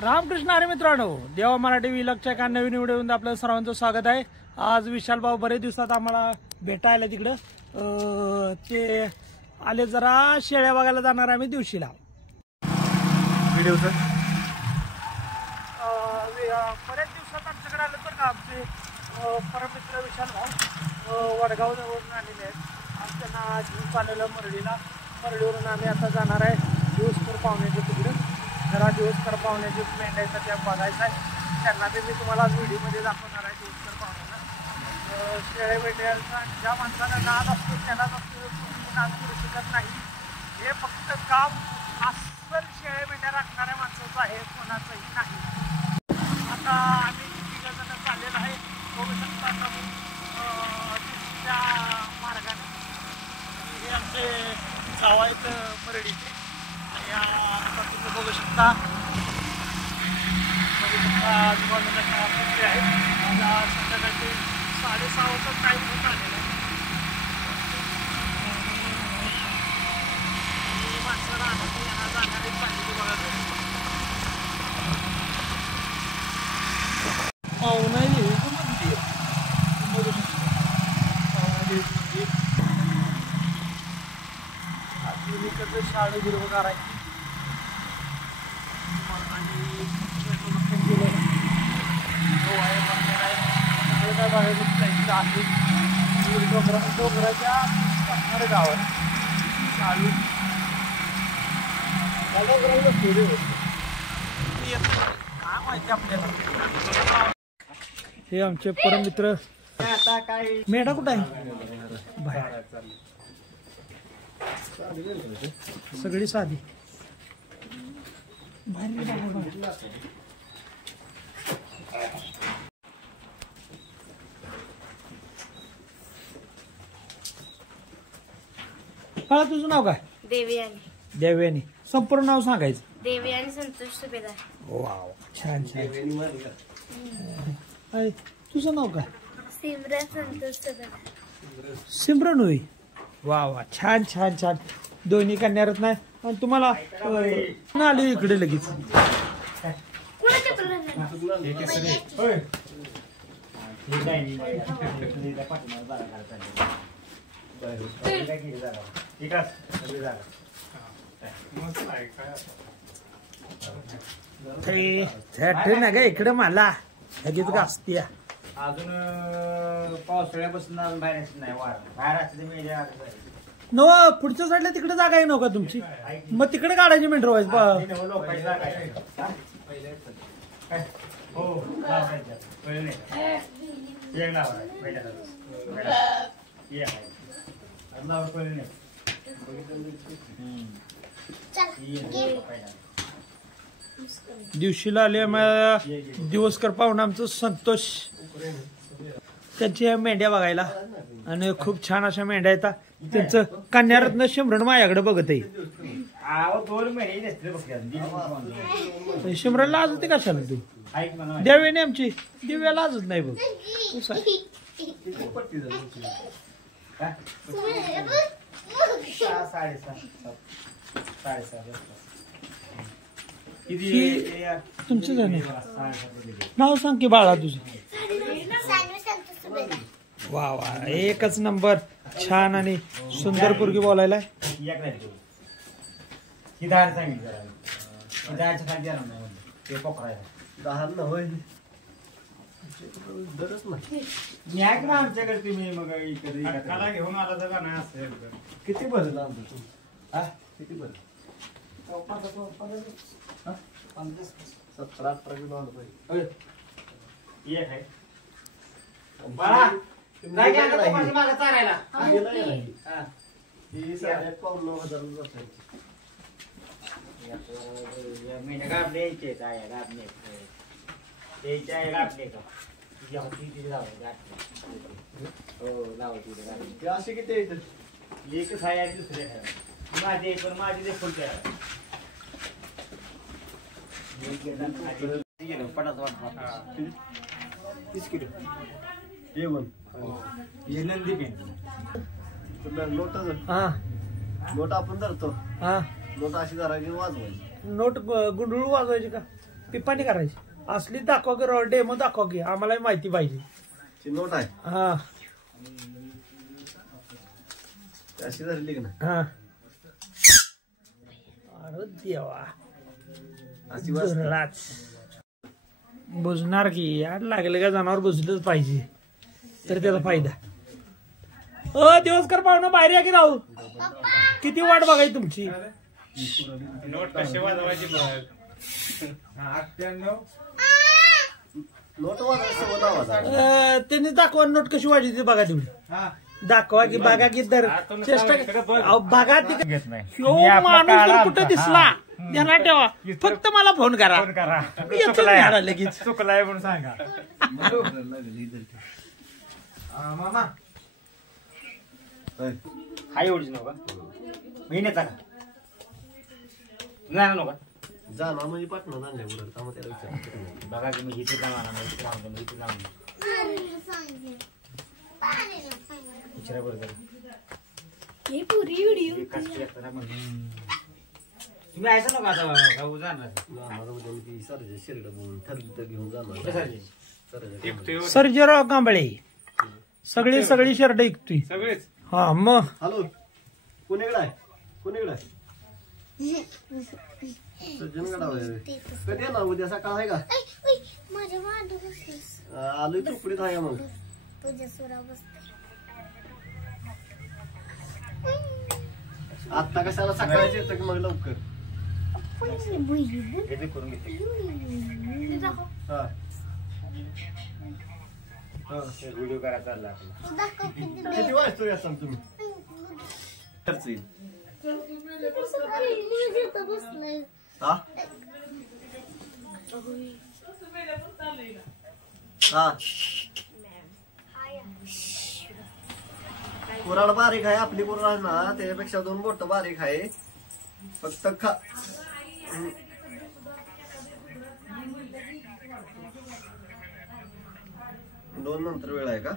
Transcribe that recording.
रामकृष्ण हरी मित्रांनो, देवा मराठी विलगच्या एका नवीन व्हिडिओमध्ये आपलं सर्वांचं स्वागत आहे। आज विशाल भाऊ बरेच दिवसात आम्हाला भेटायला तिकडं ते आले, जरा शेळ्या बघायला जाणार आम्ही दिवशीला। व्हिडिओचं बरेच दिवसात आमच्याकडे आलं तर का आमचे परममित्र विशाल भाऊ वडगाव जवळून आलेले आहेत। आज त्यांना घेऊन चाललेलं मरळीवरून आम्ही आता जाणार आहे दिवसभर पाहुण्याच्या तिकडे। जरा दिवसभर पाहुण्याचे मेंढ्याचा त्या बघायचा आहे, त्यांना ते मी तुम्हाला व्हिडिओमध्ये दाखवणार आहे। दिवसभर पाहुण्याला शेळ्या मेंढ्यांचा ज्या माणसाला नाद असतो त्यालाच असतो, नाद करू शकत नाही। हे फक्त काम अस्सल शेळ्या मेंढ्या राखणाऱ्या माणसाचं आहे, कोणाचंही नाही। आता आम्ही तिघं जण चाललेलं आहे, बघू शकता त्या मार्गाने। हे आमचे जाव आहेत मरडीचे, आणि आता तुम्ही बघू शकता आजूबाजूला आहे। माझा संध्याकाळचे 6:30 वाजता टाईम होत आलेला आहे। माणसं राहणार येणार जाणारे चालली बघा पाहुणा बघू शकता शाळा हिरवगार आहे। डोंगराच्या असणारे गाव आहे चालू काय माहिती आपल्याला। हे आमचे परममित्र मेढा कुठं आहे बाहेर, सगळी साधी बाळा, तुझं नाव काय? देवयानी। देवयानी, संपूर्ण नाव सांगायचं? देवयानी संतोष सुभेदार। वाव, छान छान। तुझं नाव काय? सिमरन संतोष सुभेदार। सिमरन होई, वा वा, छान छान छान। दोन्ही कन्यारत्न आहे। आणि तुम्हाला आलो इकडे लगेच। ना ग इकडे मला लगेच का असते अजून पावसाळ्यापासून अजून बाहेर नाही, बाहेर असते मेंढ्या नव पुढच्या साईडला तिकडे जागा आहे नव्हता तुमची, मग तिकडे काढायची मेंढर व्हायचं दिवशीला आले दिवसकर पाहुणा आमचं संतोष, त्यांची ह्या मेंढ्या बघायला। आणि खूप छान अशा मेंढ्या येतात। त्यांचं कन्यारत्न शिमरण माझ्याकडे बघत आहे। शिमरण लाजते कशाला तू? देव्याने आमची दिव्या लाजत नाही बघ। तुमचं नाव सांग की बाळा तुझं? वा वा, एकच नंबर, छान आणि सुंदर पोरगी बोलायला। आमच्याकडे तुम्ही मग घेऊन आला तर का नाही असेल? किती भरलं आमचं तू? किती भरलं? 17-18 किलो आलं पाहिजे। असे किती एकच आहे आणि दुसरे माझे पण माझे देखील नोट आपण धरतो, नोट अशी धरायची, वाजवायची। नोट गुंडळू वाजवायची का? पिपाणी करायची असली दाखवा की डेमो दाखवा की आम्हाला माहिती पाहिजे नोट आहे हा अशी धरली की ना हा अरे देवा अशी वाजते. धरलाच बुजणार की यार लागले का जनावर बुजलंच पाहिजे तर त्याचा फायदा दिवसकर पाहुणं बाहेर या की राहू किती वाट बघायची तुमची नोट कशी वाजवायची बघ 98 नोट वाजवायचं त्यांनी दाखवा नोट कशी वाढली बघा तेवढी हा दाखवा की बघा की दर तुम्ही चेष्टा सांगा, बघ. अहो, बघा ती घेत नाही ह्यो मी आपला माणूस काळा जर कुठं आमचा. दिसला ध्यानात ठेवा फक्त मला फोन करा फोन करा मी येतो चुकलाय न्यायला लगेच चुकलाय म्हणून सांगा मामा हाय ओरिजिनल का महिन्याचा का नाही नका जाणार म्हणजे पाठवणार आणल्या उडत त्यामुळे त्याला विचार बघा की मी इथे जाणार नाही इथे जाऊन इथे जाऊन विचारा बरोबर ही पुरी व्हिडिओ तुम्ही ऐसा नका आता का जाणार जाणार उद्या मी ती सरजे शिरड म्हणून ठरली तर घेऊन जाणार सरजे सर्जेराव कांबळे सगळी शर्ट ऐकतोय सगळेच हा मग हॅलो कोणीकडे आहे कोणीकडे आहे सज्जनगड आहे कधी येणार उद्या सकाळ आहे का माझ्या मांडू बसलीस आलोय चोपडीत आहे मग तुझ्या सुरा बसते आत्ता कशाला सकाळच येतं की मग लवकर हे करून घेते हा व्हिडिओ करायचा चालला आपला किती वाजता येसान तुम्ही खर्च येईल हा हा कोराड बारीक आहे आपली कोराड ना त्याच्यापेक्षा 2 बोट बारीक आहे फक्त खा 2 नंतर वेळ आहे का